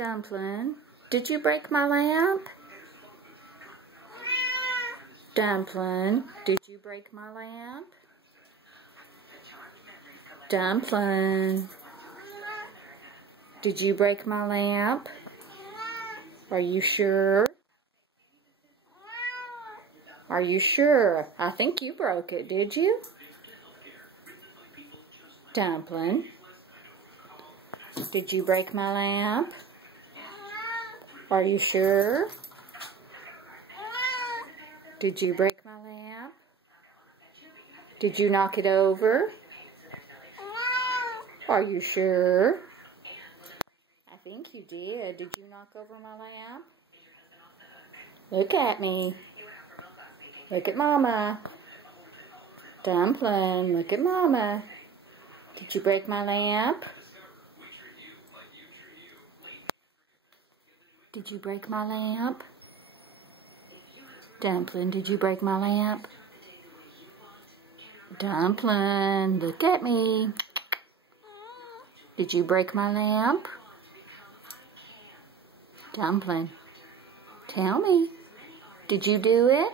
Dumpling, did you break my lamp? Dumpling, did you break my lamp? Dumpling, did you break my lamp? Are you sure? Are you sure? I think you broke it, did you? Dumpling, did you break my lamp? Are you sure? Did you break my lamp? Did you knock it over? Are you sure? I think you did. Did you knock over my lamp? Look at me. Look at Mama. Dumpling, look at Mama. Did you break my lamp? Did you break my lamp? Dumpling, did you break my lamp? Dumpling, look at me. Did you break my lamp? Dumpling, tell me. Did you do it?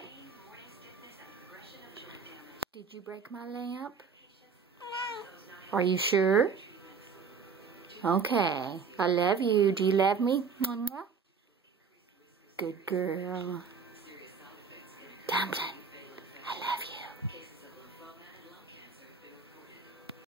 Did you break my lamp? Are you sure? Okay, I love you. Do you love me? Good girl. Dumpling, I love you.